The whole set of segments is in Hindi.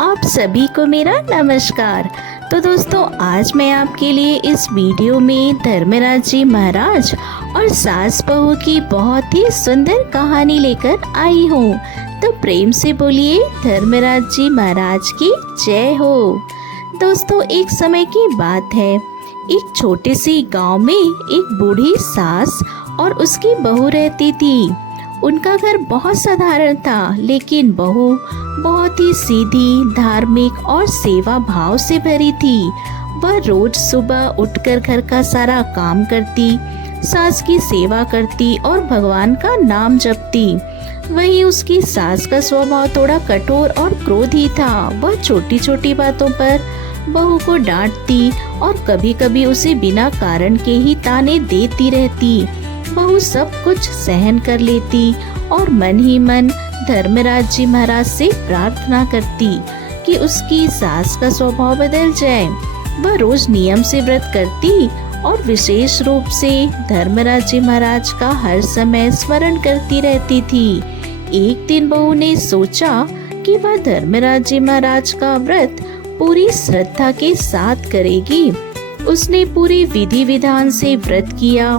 आप सभी को मेरा नमस्कार। तो दोस्तों, आज मैं आपके लिए इस वीडियो में धर्मराज जी महाराज और सास बहू की बहुत ही सुंदर कहानी लेकर आई हूँ। तो प्रेम से बोलिए धर्मराज जी महाराज की जय हो। दोस्तों, एक समय की बात है। एक छोटे से गांव में एक बूढ़ी सास और उसकी बहू रहती थी। उनका घर बहुत साधारण था, लेकिन बहू बहुत ही सीधी, धार्मिक और सेवा भाव से भरी थी। वह रोज सुबह उठकर घर का सारा काम करती, सास की सेवा करती और भगवान का नाम जपती। वहीं उसकी सास का स्वभाव थोड़ा कठोर और क्रोधी था। वह छोटी छोटी बातों पर बहू को डांटती और कभी कभी उसे बिना कारण के ही ताने देती रहती। बहू सब कुछ सहन कर लेती और मन ही मन धर्मराज जी महाराज से प्रार्थना करती कि उसकी सास का स्वभाव बदल जाए। वह रोज नियम से व्रत करती और विशेष रूप से धर्मराज जी महाराज का हर समय स्मरण करती रहती थी। एक दिन बहू ने सोचा कि वह धर्मराज जी महाराज का व्रत पूरी श्रद्धा के साथ करेगी। उसने पूरी विधि विधान से व्रत किया,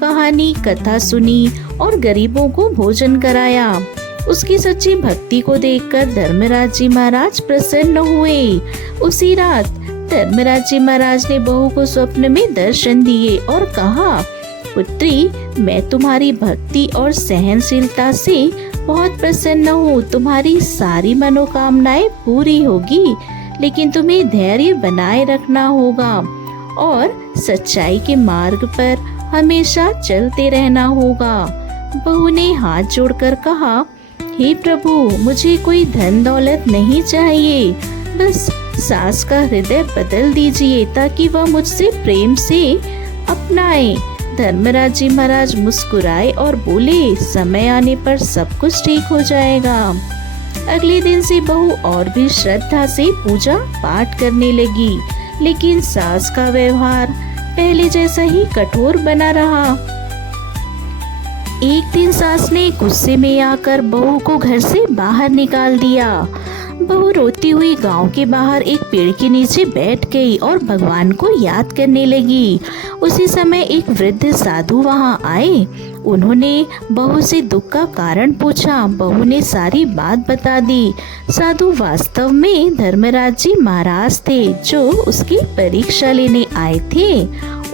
कहानी कथा सुनी और गरीबों को भोजन कराया। उसकी सच्ची भक्ति को देखकर धर्मराज जी महाराज प्रसन्न हुए। उसी रात धर्मराज जी महाराज ने बहू को स्वप्न में दर्शन दिए और कहा, पुत्री, मैं तुम्हारी भक्ति और सहनशीलता से बहुत प्रसन्न हूँ। तुम्हारी सारी मनोकामनाएं पूरी होगी, लेकिन तुम्हें धैर्य बनाए रखना होगा और सच्चाई के मार्ग पर हमेशा चलते रहना होगा। बहू ने हाथ जोड़कर कहा, हे प्रभु, मुझे कोई धन दौलत नहीं चाहिए, बस सास का हृदय बदल दीजिए ताकि वह मुझसे प्रेम से अपनाए। धर्मराज जी महाराज मुस्कुराए और बोले, समय आने पर सब कुछ ठीक हो जाएगा। अगले दिन से बहू और भी श्रद्धा से पूजा पाठ करने लगी, लेकिन सास का व्यवहार पहले जैसा ही कठोर बना रहा। एक दिन सास ने गुस्से में आकर बहू को घर से बाहर निकाल दिया। बहू रोती हुई गांव के बाहर एक पेड़ के नीचे बैठ गई और भगवान को याद करने लगी। उसी समय एक वृद्ध साधु वहां आए। उन्होंने बहू से दुख का कारण पूछा। बहू ने सारी बात बता दी। साधु वास्तव में धर्मराज जी महाराज थे, जो उसकी परीक्षा लेने आए थे।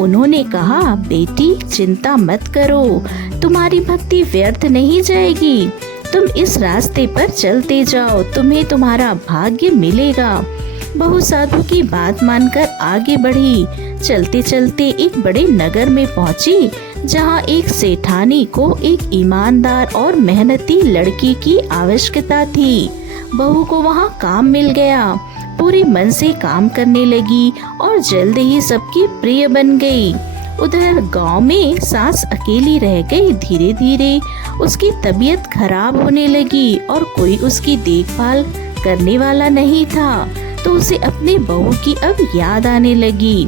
उन्होंने कहा, बेटी, चिंता मत करो, तुम्हारी भक्ति व्यर्थ नहीं जाएगी। तुम इस रास्ते पर चलते जाओ, तुम्हें तुम्हारा भाग्य मिलेगा। बहू साधु की बात मानकर आगे बढ़ी। चलते चलते एक बड़े नगर में पहुंची, जहां एक सेठानी को एक ईमानदार और मेहनती लड़की की आवश्यकता थी। बहू को वहां काम मिल गया। पूरे मन से काम करने लगी और जल्द ही सबकी प्रिय बन गई। उधर गांव में सास अकेली रह गई। धीरे धीरे उसकी तबीयत खराब होने लगी और कोई उसकी देखभाल करने वाला नहीं था। तो उसे अपने बहू की अब याद आने लगी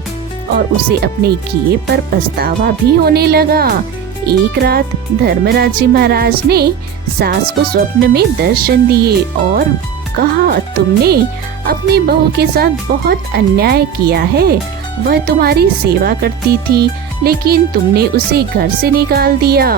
और उसे अपने किए पर पछतावा भी होने लगा। एक रात धर्मराज जी महाराज ने सास को स्वप्न में दर्शन दिए और कहा, तुमने अपनी बहू के साथ बहुत अन्याय किया है। वह तुम्हारी सेवा करती थी, लेकिन तुमने उसे घर से निकाल दिया।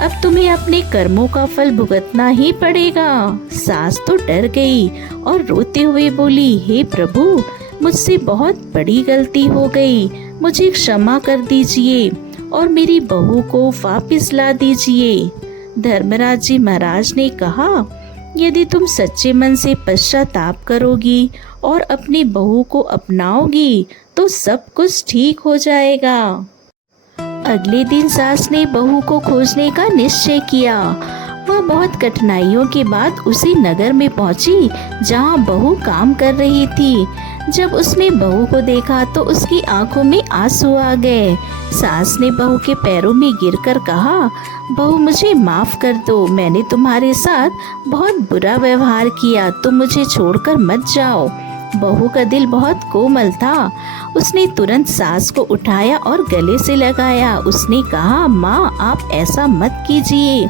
अब तुम्हें अपने कर्मों का फल भुगतना ही पड़ेगा। सास तो डर गई और रोते हुए बोली, हे प्रभु, मुझसे बहुत बड़ी गलती हो गई, मुझे क्षमा कर दीजिए और मेरी बहू को वापस ला दीजिए। धर्मराज जी महाराज ने कहा, यदि तुम सच्चे मन से पश्चाताप करोगी और अपनी बहू को अपनाओगी तो सब कुछ ठीक हो जाएगा। अगले दिन सास ने बहू को खोजने का निश्चय किया। वह बहुत कठिनाइयों के बाद उसी नगर में पहुंची जहां बहू काम कर रही थी। जब उसने बहू को देखा तो उसकी आंखों में आंसू आ गए। सास ने बहू के पैरों में गिरकर कहा, बहू, मुझे माफ कर दो, मैंने तुम्हारे साथ बहुत बुरा व्यवहार किया, तुम मुझे छोड़कर मत जाओ। बहू का दिल बहुत कोमल था। उसने तुरंत सास को उठाया और गले से लगाया। उसने कहा, माँ, आप ऐसा मत कीजिए,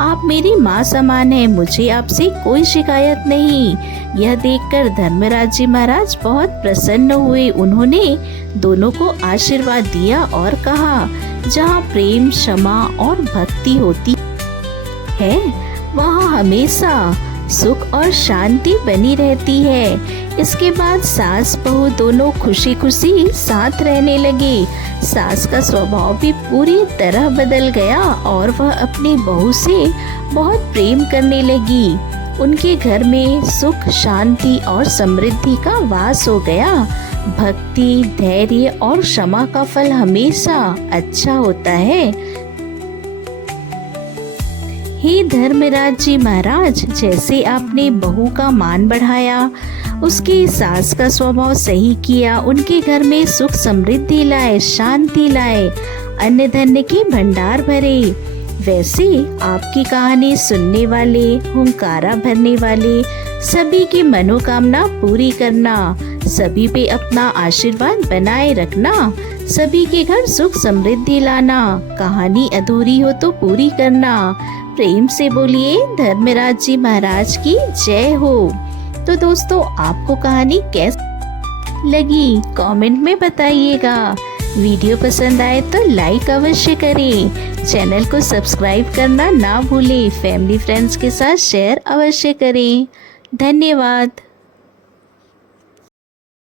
आप मेरी माँ समान है, मुझे आपसे कोई शिकायत नहीं। यह देखकर धर्मराज जी महाराज बहुत प्रसन्न हुए। उन्होंने दोनों को आशीर्वाद दिया और कहा, जहाँ प्रेम, क्षमा और भक्ति होती है वहाँ हमेशा सुख और शांति बनी रहती है। इसके बाद सास बहू दोनों खुशी खुशी साथ रहने लगे। सास का स्वभाव भी पूरी तरह बदल गया और वह अपनी बहू से बहुत प्रेम करने लगी। उनके घर में सुख, शांति और समृद्धि का वास हो गया। भक्ति, धैर्य और क्षमा का फल हमेशा अच्छा होता है। हे धर्मराज जी महाराज, जैसे आपने बहू का मान बढ़ाया, उसकी सास का स्वभाव सही किया, उनके घर में सुख समृद्धि लाए, शांति लाए, अन्न धन्य के भंडार भरे, वैसे आपकी कहानी सुनने वाले, हुंकारा भरने वाले सभी की मनोकामना पूरी करना, सभी पे अपना आशीर्वाद बनाए रखना, सभी के घर सुख समृद्धि लाना, कहानी अधूरी हो तो पूरी करना। प्रेम से बोलिए धर्मराज जी महाराज की जय हो। तो दोस्तों, आपको कहानी कैसी लगी कमेंट में बताइएगा। वीडियो पसंद आए तो लाइक अवश्य करें। चैनल को सब्सक्राइब करना ना भूलें। फैमिली फ्रेंड्स के साथ शेयर अवश्य करें। धन्यवाद।